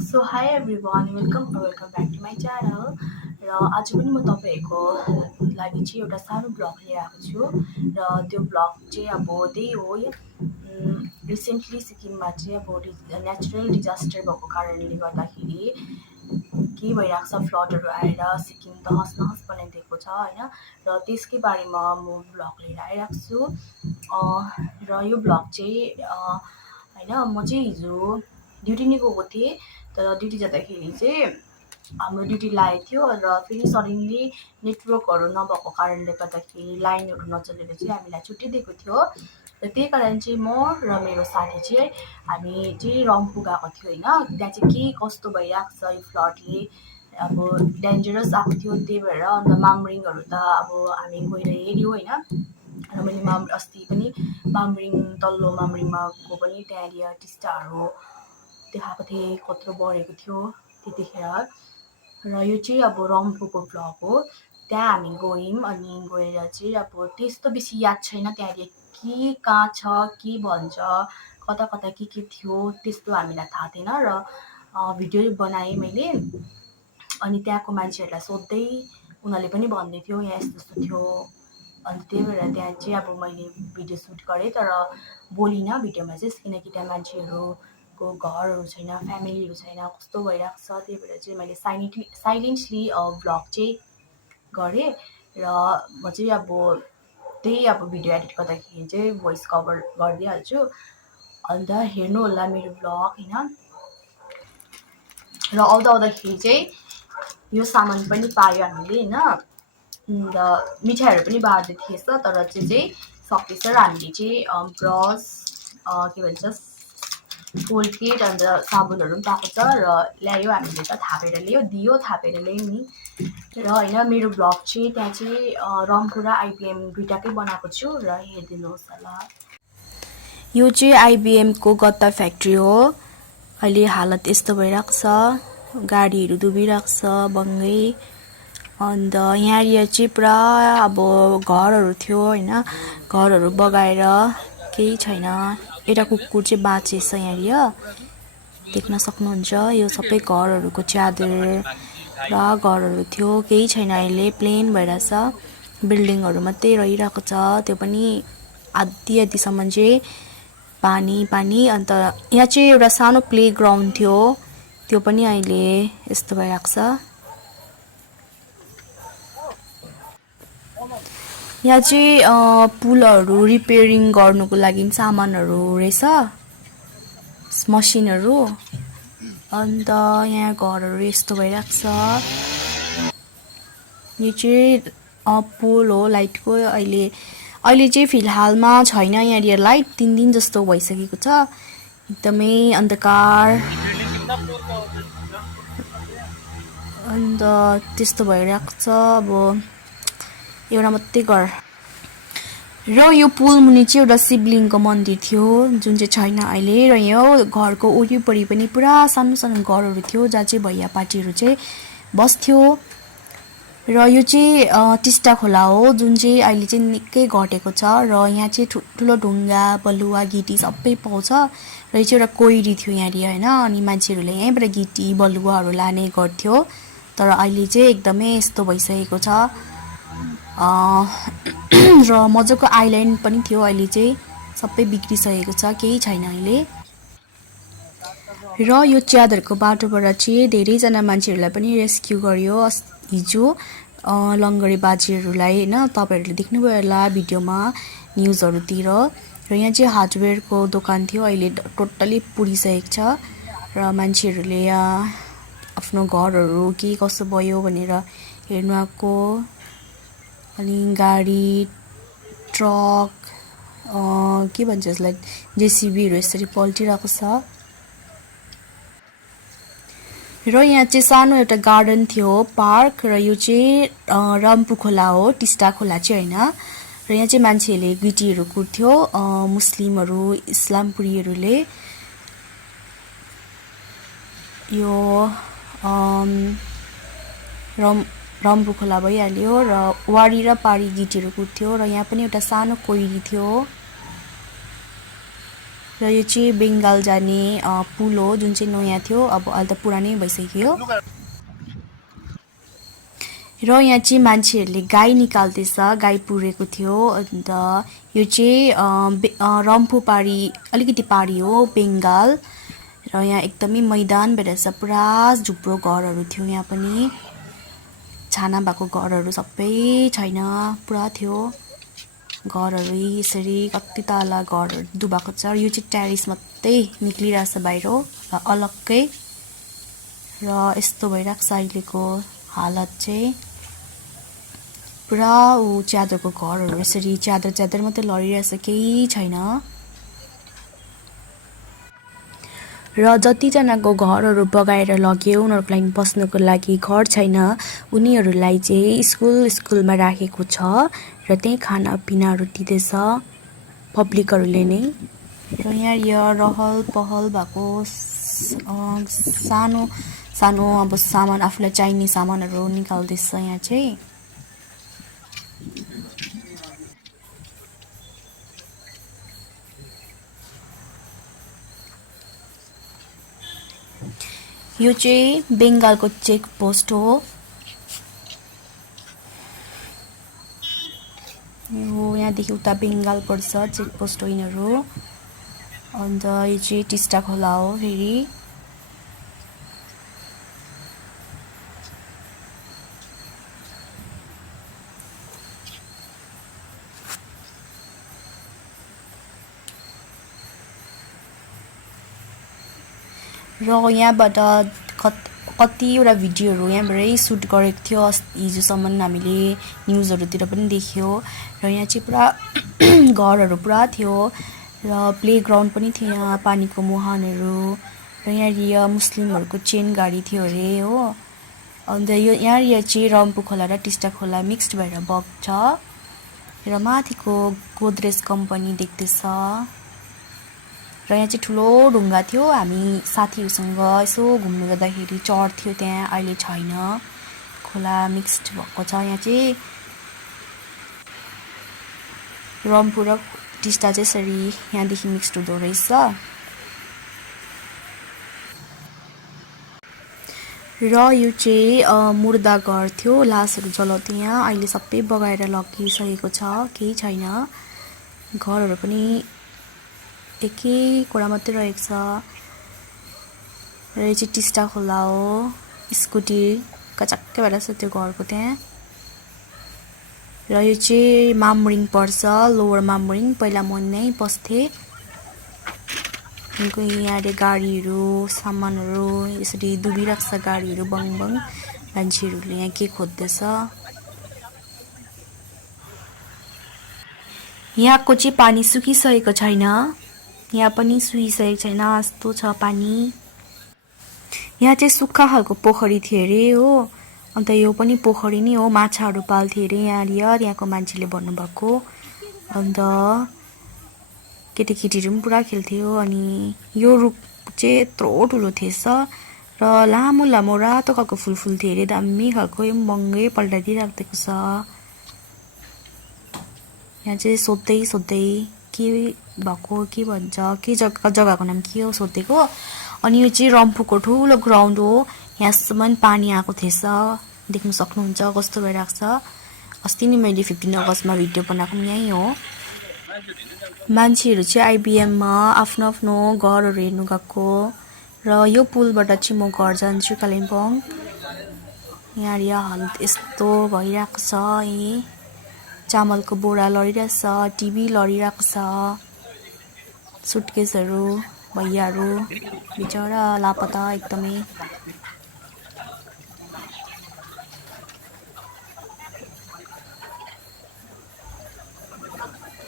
So hi everyone, welcome back to my channel. र आज पनि म तपाईहरुको लागि चाहिँ एउटा सानो ब्लग लिएर आएको छु र त्यो ब्लग चाहिँ अब त्यही हो रिसेन्टली सिक्किममा चाहिँ अब नेचुरल डिजास्टर भएको कारणले गर्दाखेरि के भइरहेको छ फ्लडहरू आएर सिक्किम त हस नहस बनाइदिएको छ हैन र त्यसकै बारेमा म ब्लग लिएर आइरहेको छु र यो ब्लग चाहिँ हैन म चाहिँ हिजो ड्युटी नै गएको थिएँ तर ड्युटी जाँदाखेरि चाहिँ हाम्रो ड्युटी लागेको थियो र फेरि सडनली नेटवर्कहरू नभएको कारणले गर्दाखेरि लाइनहरू नचलेर चाहिँ हामीलाई छुट्टी दिएको थियो र त्यही कारण चाहिँ म र मेरो साथी चाहिँ हामी चाहिँ रम्फू गएको थियो होइन त्यहाँ चाहिँ के कस्तो भइरहेको छ यो फ्लडले अब डेन्जरस आएको थियो त्यही भएर अन्त मामरिङहरू त अब हामी गएर हेऱ्यौँ होइन र मैले अस्ति पनि मामरिङ तल्लो मामरिङमा गएको पनि त्यहाँनिर टिस्टाहरू देखाएको थिएँ कत्रो बढेको थियो त्यतिखेर र यो चाहिँ अब रम्फूको ब्लग हो त्यहाँ हामी गयौँ अनि गएर चाहिँ अब त्यस्तो बेसी याद छैन त्यहाँनिर के कहाँ छ के भन्छ कता कता के थियो त्यस्तो हामीलाई थाहा थिएन र भिडियो बनाएँ मैले अनि त्यहाँको मान्छेहरूलाई सोध्दै उनीहरूले पनि भन्दै थियो यहाँ यस्तो यस्तो थियो अनि त्यही भएर त्यहाँ चाहिँ अब मैले भिडियो सुट गरेँ तर बोलिनँ भिडियोमा चाहिँ किनकि त्यहाँ मान्छेहरूको घरहरू छैन फ्यामिलीहरू छैन कस्तो भइरहेको छ त्यही भएर चाहिँ मैले साइलेन्टली भ्लग चाहिँ गरेँ र म चाहिँ अब त्यही अब भिडियो एडिट गर्दाखेरि चाहिँ भोइस कभर गरिदिइहाल्छु अन्त हेर्नु होला मेरो भ्लग होइन र आउँदाखेरि चाहिँ यो सामान पनि पायो हामीले होइन अन्त मिठाईहरू पनि बाँड्दै थिएछ तर चाहिँ सकेछ र हामीले चाहिँ ब्रस के भन्छ कोलगेट अन्त साबुनहरू पनि पाएको छ र ल्यायो हामीले त थापेर ल्यायो दियो थापेर ल्यायो नि र होइन मेरो ब्लग चाहिँ त्यहाँ चाहिँ रम्फू र आइबिएम दुइटाकै बनाएको छु र हेरिदिनुहोस् होला यो चाहिँ आइबिएमको गद्दा फ्याक्ट्री हो अहिले हालत यस्तो भइरहेको छ गाडीहरू डुबिरहेको छ बङ्गै अन्त यहाँनिर चाहिँ पुरा अब घरहरू थियो होइन घरहरू बगाएर केही छैन एउटा कुकुर चाहिँ बाँचेछ यहाँनिर देख्न सक्नुहुन्छ यो सबै घरहरूको च्यादर र घरहरू थियो केही छैन अहिले प्लेन भइरहेछ बिल्डिङहरू मात्रै रहिरहेको छ त्यो पनि आधीसम्म चाहिँ पानी अन्त यहाँ चाहिँ एउटा सानो प्ले ग्राउन्ड थियो त्यो पनि अहिले यस्तो भइरहेको छ यहाँ चाहिँ पुलहरू रिपेयरिङ गर्नुको लागि सामानहरू रहेछ मसिनहरू अन्त यहाँ घरहरू यस्तो भइरहेको छ यो चाहिँ पोल हो लाइटको अहिले चाहिँ फिलहालमा छैन यहाँनिर लाइट 3 दिन जस्तो भइसकेको छ एकदमै अन्धकार अन्त त्यस्तो भइरहेको छ अब एउटा मात्रै घर र यो पुल मुनि चाहिँ एउटा शिवलिङ्गको मन्दिर थियो जुन चाहिँ छैन अहिले र यो घरको वरिपरि पनि पुरा सानो सानो घरहरू थियो जहाँ चाहिँ भैया पार्टीहरू चाहिँ बस्थ्यो र यो चाहिँ टिस्टा खोला हो जुन चाहिँ अहिले चाहिँ निकै घटेको छ र यहाँ चाहिँ ठुलो ढुङ्गा बलुवा गिटी सबै पाउँछ र यो चाहिँ एउटा कोइरी थियो यहाँनिर होइन अनि मान्छेहरूले यहीँबाट गिटी बलुवाहरू लाने गर्थ्यो तर अहिले चाहिँ एकदमै यस्तो भइसकेको छ र मजाको आइल्यान्ड पनि थियो अहिले चाहिँ सबै बिग्रिसकेको छ केही छैन अहिले र यो च्यादरको बाटोबाट चाहिँ धेरैजना मान्छेहरूलाई पनि रेस्क्यु गर्यो हिजो लङ्गरे बाजेहरूलाई होइन तपाईँहरूले देख्नुभयो होला भिडियोमा न्युजहरूतिर र यहाँ चाहिँ हार्डवेयरको दोकान थियो अहिले टोटल्ली पुरिसकेको छ र मान्छेहरूले आफ्नो घरहरू के कसो भयो भनेर हेर्नु आएको अनि गाडी ट्रक के भन्छ यसलाई जेसिबीहरू यसरी पल्टिरहेको छ र यहाँ चाहिँ सानो एउटा गार्डन थियो पार्क र यो चाहिँ रम्फू खोला हो टिस्टा खोला चाहिँ होइन र यहाँ चाहिँ मान्छेहरूले गिटीहरू कुट्थ्यो मुस्लिमहरू इस्लामपुरीहरूले यो रम्फू खोला भइहाल्यो र वारी र पारी गिटीहरू कुट्थ्यो र यहाँ पनि एउटा सानो कोइरी थियो र र यो चाहिँ बेङ्गाल जाने पुल हो जुन चाहिँ नयाँ थियो, अब अहिले त पुरानै भइसक्यो। र यहाँ चाहिँ मान्छेहरूले गाई निकाल्दैछ, गाई पुरेको थियो। अन्त यो चाहिँ रम्फू पारी अलिकति पारी हो बेङ्गाल। र यहाँ एकदमै मैदान भएर छ, पुरा झुप्रो घरहरू थियो, यहाँ पनि छाना भएको घरहरू सबै छैन, पुरा थियो घरहरू। यसरी कति तला घरहरू डुबाएको छ। यो चाहिँ ट्यारिस मात्रै निक्लिरहेछ बाहिर र अलग्गै। र यस्तो भइरहेको छ अहिलेको हालत चाहिँ, पुरा च्यादरको घरहरू यसरी च्यादर मात्रै लडिरहेछ, केही छैन। र जतिजनाको घरहरू बगाएर लग्यो, उनीहरूको लागि बस्नको लागि घर छैन, उनीहरूलाई चाहिँ स्कुलमा राखेको छ र त्यही खानापिनाहरू दिँदैछ पब्लिकहरूले नै। र यहाँ यो रहल पहल भएको सानो सानो अब सामान, आफूलाई चाहिने सामानहरू निकाल्दैछ यहाँ चाहिँ। यो चाहिँ बेङ्गालको चेक पोस्ट हो। यो यहाँदेखि उता बेङ्गाल पर्छ, चेक पोस्ट हो यिनीहरू। अन्त यो चाहिँ टिस्टा खोला हो फेरि। र यहाँबाट कतिवटा भिडियोहरू यहाँबाटै सुट गरेको थियो, हिजोसम्म हामीले न्युजहरूतिर पनि देख्यो। र यहाँ चाहिँ पुरा घरहरू पुरा थियो र प्लेग्राउन्ड पनि थियो यहाँ, पानीको मुहानहरू। र यहाँ मुस्लिमहरूको चेन गाडी थियो अरे हो। अन्त यो यहाँ चाहिँ रम्फू खोला र टिस्टा खोला मिक्स्ड भएर बग्छ। र माथिको गोदरेज कम्पनी देख्दैछ। र यहाँ चाहिँ ठुलो ढुङ्गा थियो, हामी साथीहरूसँग यसो घुम्नु गर्दाखेरि चढ्थ्यो त्यहाँ, अहिले छैन, खोला मिक्स्ड भएको छ। यहाँ चाहिँ रम्फू र टिस्टा चाहिँ यसरी यहाँदेखि मिक्स्ड हुँदो रहेछ। र यो चाहिँ मुर्दा घर थियो, लासहरू जलाउँथ्यो यहाँ, अहिले सबै बगाएर लगिसकेको छ, केही छैन। घरहरू पनि एकैवटा मात्रै रहेको छ। र यो चाहिँ टिस्टा खोला हो, स्कुटी कचक्कै भएर छ त्यो घरको त्यहाँ। र यो चाहिँ मामरिङ पर्छ, लोवर मामरिङ, पहिला म नै बस्थेँ। यहाँले गाडीहरू सामानहरू यसरी डुबिरहेको छ, गाडीहरू बङ मान्छेहरूले यहाँ के खोज्दैछ। यहाँको चाहिँ पानी सुकिसकेको छैन, यहाँ पनि सुकिसकेको छैन, यस्तो छ पानी। यहाँ चाहिँ सुक्खा खालको पोखरी थियो अरे हो। अन्त यो पनि पोखरी नै हो, माछाहरू पाल्थे अरे यहाँको मान्छेले भन्नुभएको। अन्त केटीकेटीहरू पनि पुरा खेल्थ्यो। अनि यो रुख चाहिँ यत्रो ठुलो थिएछ र लामो लामो रातो खालको फुल थियो अरे, दामी खालको, यो महँगै पल्टाइदिइराखेको छ। यहाँ चाहिँ सोध्दै के भएको, के भन्छ, के जग्गाको नाम के हो सोधेको। अनि यो चाहिँ रम्फूको ठुलो ग्राउन्ड हो, यहाँसम्म पानी आएको थिएछ, देख्न सक्नुहुन्छ कस्तो भइरहेको छ। अस्ति नै मैले 15 अगस्तमा भिडियो बनाएको पनि यहीँ हो। मान्छेहरू चाहिँ आइबिएममा आफ्नो आफ्नो घरहरू हेर्नु गएको। र यो पुलबाट चाहिँ म घर जान्छु कालिम्पोङ। यहाँ हालत यस्तो भइरहेको छ, चामलको बोरा लडिरहेछ, टिभी लडिरहेको छ, सुटकेसहरू, भैयाहरू बिचरा लापता एकदमै।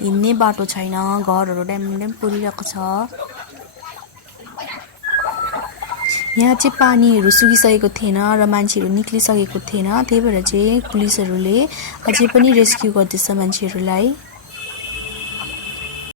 हिँड्ने बाटो छैन, घरहरू ड्याम पुरिरहेको छ। यहाँ चाहिँ पानीहरू सुकिसकेको थिएन र मान्छेहरू निक्लिसकेको थिएन, त्यही भएर चाहिँ पुलिसहरूले अझै पनि रेस्क्यु गर्दैछ मान्छेहरूलाई।